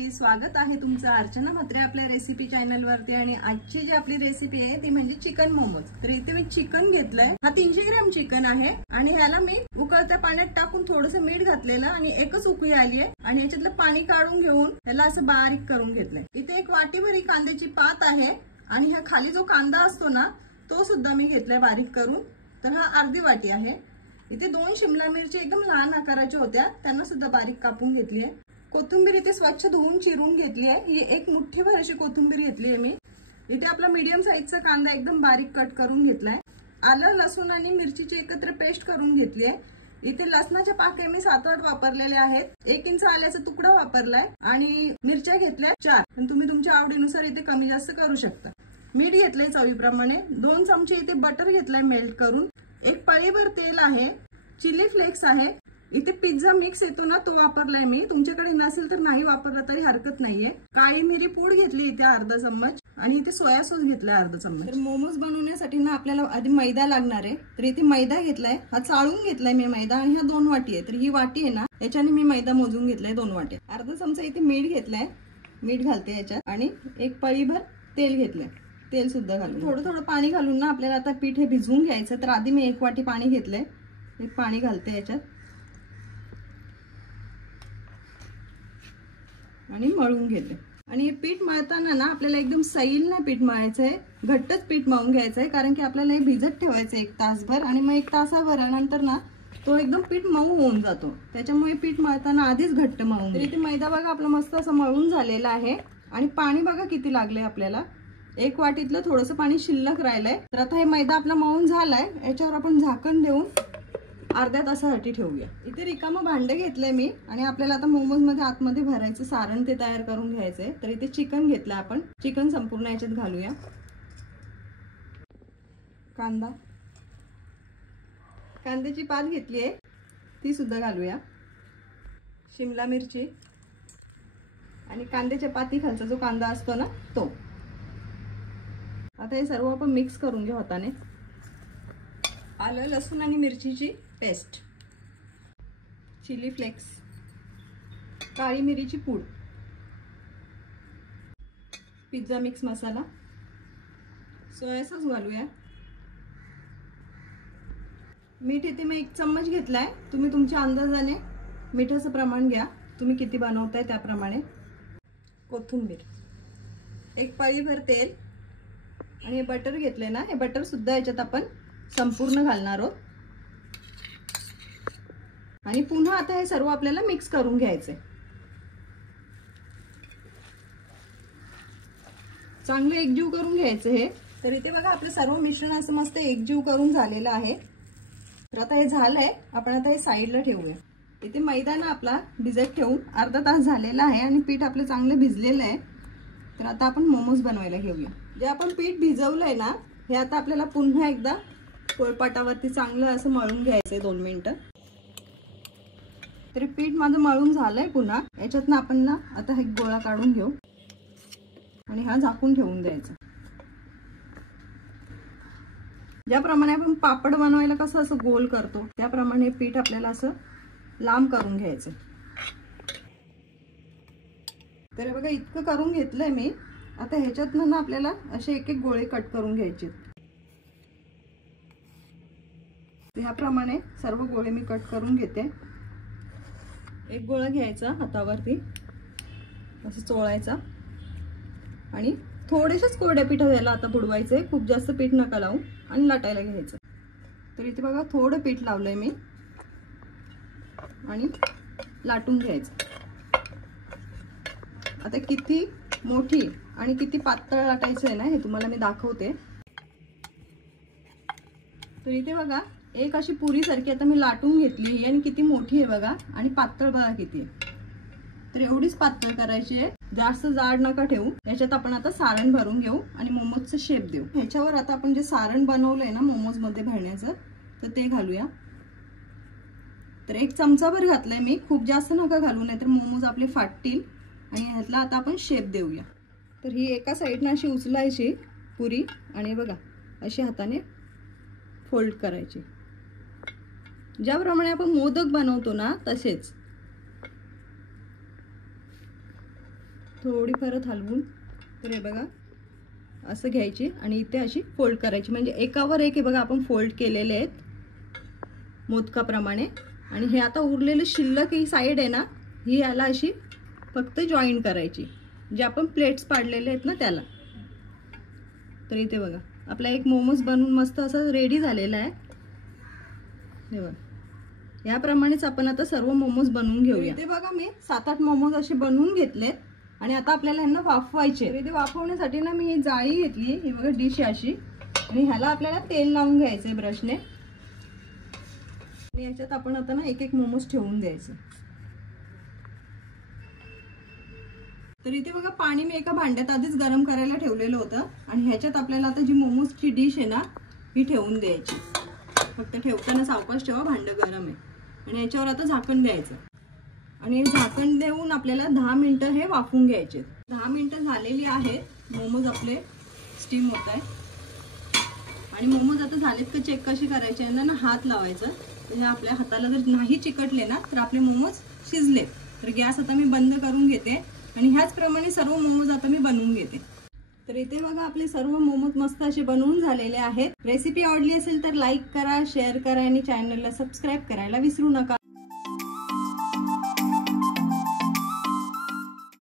मंडळी, स्वागत आहे तुमचं अर्चना म्हात्रे आपल्या रेसिपी चॅनल वरती। आणि आजची जी आपली रेसिपी आहे ती म्हणजे चिकन मोमोज। तर इथे मी चिकन घेतलंय, हा 300 ग्रॅम चिकन आहे आणि ह्याला मी उकळत्या पाण्यात टाकून थोडंसं मीठ घातलेलं आणि एकच उकळी आली आहे आणि याच्यातलं पाणी काढून घेऊन ह्याला असं बारीक करून घेतलंय। इथे एक वाटीभर कांद्याची पात आहे आणि हा खाली जो कांदा असतो ना तो सुद्धा मी घेतलाय बारीक करून, तर हा अर्धी वाटी आहे। इथे 2 शिमला मिरची एकदम लहान आकाराच्या होत्या, त्यांना सुद्धा बारीक कापून घेतली आहे। कोथिंबीर इथे स्वच्छ धुवून चिरून घेतली आहे, ही एक मुठ्ठीभर अशी कोथिंबीर घेतली आहे मी। इथे आपला मीडियम साईजचा कांदा एकदम बारीक कट करून घेतलाय। आलं लसूण आणि मिरचीची एकत्र पेस्ट करून घेतली आहे। इथे लसणाचे पाके मी 7-8 वापरलेले आहेत। 1 इंच आल्याचा तुकडा वापरलाय आणि मिरच्या घेतल्या 4, पण तुम्ही तुमच्या आवडीनुसार इथे कमी जास्त करू शकता। मीठ घेतलंय चवीप्रमाणे। 2 चमचे इथे बटर घेतलाय मेल्ट करून। 1 पळीभर तेल आहे। चिली फ्लेक्स आहे। इथे पिझ्झा मिक्स येतो ना तो वापरलाय मी, तुमच्याकडे नसेल तर नाही वापरला तरी हरकत नाहीये। काळी मिरी पूड घेतली इथे अर्धा चम्मच आणि इथे सोया सॉस घेतलाय अर्धा चम्मच। तर मोमोज बनवण्यासाठी ना आपल्याला आधी मैदा लागणार आहे, तर इथे मैदा घेतलाय, हा चाळून घेतलाय मी मैदा आणि हा 2 वाटी आहे। तर ही वाटी आहे ना याच्याने मी मैदा मोजून घेतलाय 2 वाट्या। अर्धा चमचा इथे मीठ घेतलाय, मीठ घालते याच्यात आणि 1 पळीभर तेल घेतलंय, तेल सुद्धा घालून थोडं थोडं पाणी घालून ना आपल्याला आता पीठ हे भिजवून घ्यायचं। तर आधी मी 1 वाटी पाणी घेतलंय, हे पाणी घालते याच्यात आणि मळून घेते। आणि हे पीठ मळताना ना आपल्याला एकदम सैल नाही पीठ मळायचंय, घट्टच पीठ मळून घ्यायचंय, कारण की आपल्याला हे भिजत ठेवायचं 1 तासभर आणि मग 1 तासाभरानंतर ना तो एकदम पीठ मऊ होऊन जातो। त्याच्यामुळे पीठ मळताना आधीच घट्ट मळून। तर इथे मैदा बघा आपला मस्त असं मळून झालेला आहे आणि पाणी बघा किती लागलंय आपल्याला। 1 वाटीतलं थोडंसं पाणी शिल्लक राहिलंय। तर आता हे मैदा आपला मळून झालाय, याच्यावर आपण झाकण देऊन अर्ध्या तासासाठी ठेवूया। इथे रिकामं भांडं घेतलंय मी आणि आपल्याला आता मोमोज मध्ये आतमध्ये भरायचं सारण ते तयार करून घ्यायचंय। तर इथे चिकन घेतलं आपण, चिकन संपूर्ण याच्यात घालूया। कांद्याची पात घेतली आहे ती सुद्धा घालूया। शिमला मिरची आणि कांद्याच्या पाती खालचा जो कांदा असतो ना तो। आता हे सर्व आपण मिक्स करून घेऊ हाताने। आलं लसूण आणि मिरचीची पेस्ट, चिली फ्लेक्स, काळी मिरीची पूड, पिझ्झा मिक्स मसाला, सोया सॉस घालूया। मीठ इथे मी 1 चम्मच घेतलाय, तुम्ही तुमच्या अंदाजाने मिठाचं प्रमाण घ्या, तुम्ही किती बनवताय त्याप्रमाणे। कोथिंबीर, 1 पळीभर तेल आणि हे बटर घेतलंय ना, हे बटर सुद्धा याच्यात आपण संपूर्ण घालणार आहोत आणि पुन्हा आता हे सर्व आपल्याला मिक्स करून घ्यायचंय। चांगलं एकजीव करून घ्यायचं हे। तर इथे बघा आपलं सर्व मिश्रण असं मस्त एकजीव करून झालेलं आहे। तर आता हे झालंय, आपण आता हे साईडला ठेवूया। इथे मैदा ना आपला भिजत ठेवून अर्धा तास झालेला आहे आणि पीठ आपलं चांगलं भिजलेलं आहे। तर आता आपण मोमोज बनवायला घेऊया। जे आपण पीठ भिजवलंय ना हे आता आपल्याला पुन्हा एकदा पोळपाटावरती चांगलं असं मळून घ्यायचंय 2 मिनिटं। तरी पीठ माझं मळून झालंय पुन्हा। याच्यातनं आपण ना आता हा गोळा काढून घेऊ आणि हा झाकून ठेवून द्यायचा। ज्याप्रमाणे आपण पापड बनवायला कसं असं गोल करतो त्याप्रमाणे पीठ आपल्याला असं लांब करून घ्यायचं। तर बघा इतकं करून घेतलंय मी। आता ह्याच्यातनं ना आपल्याला असे एक एक गोळे कट करून घ्यायचे। ह्याप्रमाणे सर्व गोळे मी कट करून घेते। एक गोळा घ्यायचा हातावरती असं चोळायचा आणि थोडेसेच कोरड्या पिठात याला आता बुडवायचे, खूप जास्त पीठ नका लावू आणि लाटायला घ्यायचं। तर इथे बघा थोडं पीठ लावलंय मी आणि लाटून घ्यायचं। आता किती मोठी आणि किती पातळ लाटायचं आहे ना हे तुम्हाला मी दाखवते। तर इथे बघा एक अशी पुरी सारखी आता मी लाटून घेतली आणि किती मोठी आहे बघा आणि पातळ बघा किती आहे। तर एवढीच पातळ करायची आहे, जास्त जाड नका ठेवू। याच्यात आपण आता सारण भरून घेऊ आणि मोमोजचं शेप देऊ। ह्याच्यावर आता आपण जे सारण बनवलंय ना मोमोज मध्ये भरण्याचं तर ते घालूया। तर 1 चमचाभर घातलंय मी, खूप जास्त नका घालू नाही तर मोमोज आपले फाटतील। आणि ह्यातला आता आपण शेप देऊया। तर ही एका साईडने अशी उचलायची पुरी आणि बघा अशी हाताने फोल्ड करायची, ज्याप्रमाणे आपण मोदक बनवतो ना तसेच। थोडी परत हलवून, तर हे बघा असं घ्यायची आणि इथे अशी फोल्ड करायची, म्हणजे एकावर एक हे बघा आपण फोल्ड केलेले आहेत मोदकाप्रमाणे. आणि हे आता उरलेलं शिल्लक ही साईड आहे ना, ही याला अशी फक्त जॉईन करायची, जे आपण प्लेट्स पाडलेले आहेत ना त्याला. तर इथे बघा आपला एक मोमोज बनवून मस्त असं रेडी झालेला आहे. हे बघा याप्रमाणेच आपण आता सर्व मोमोज बनवून घेऊया. इथे बघा मी 7-8 मोमोज असे बनवून घेतलेत आणि आता आपल्याला यांना वाफवायचे. इथे वाफवण्यासाठी ना मी ही जाळी घेतली, ही बघा डिश अशी, आणि ह्याला आपल्याला तेल लावून घ्यायचंय ब्रशने. आणि याच्यात आपण आता ना एक एक मोमोज ठेवून द्यायचं. तर इथे बघा पाणी मी एका भांड्यात आधीच गरम करायला ठेवलेलं होतं आणि ह्याच्यात आपल्याला आता जी मोमोजची डिश आहे ना ही ठेवून द्यायची. फक्त ठेवताना सावकाश ठेवा, भांडं गरम आहे. आणि याच्यावर आता झाकण द्यायचं आणि झाकण देऊन आपल्याला 10 मिनिटं हे वाफवून घ्यायचे. 10 मिनिटं झालेली आहेत, मोमोज आपले स्टीम होत आहे. आणि मोमोज आता झालेत का चेक कशी करायचे, यांना ना हात लावायचा. म्हणजे आपल्या हाताला जर नाही चिकटले ना तर आपले मोमोज शिजले. तर गॅस आता मी बंद करून घेते आणि ह्याचप्रमाणे सर्व मोमोज आता मी बनवून घेते. तर इथे बघा आपले सर्व मोमोज मस्त असे बनवून झालेले आहेत. रेसिपी आवडली असेल तर लाईक करा, शेअर करा आणि चॅनलला सबस्क्राईब करायला विसरू नका.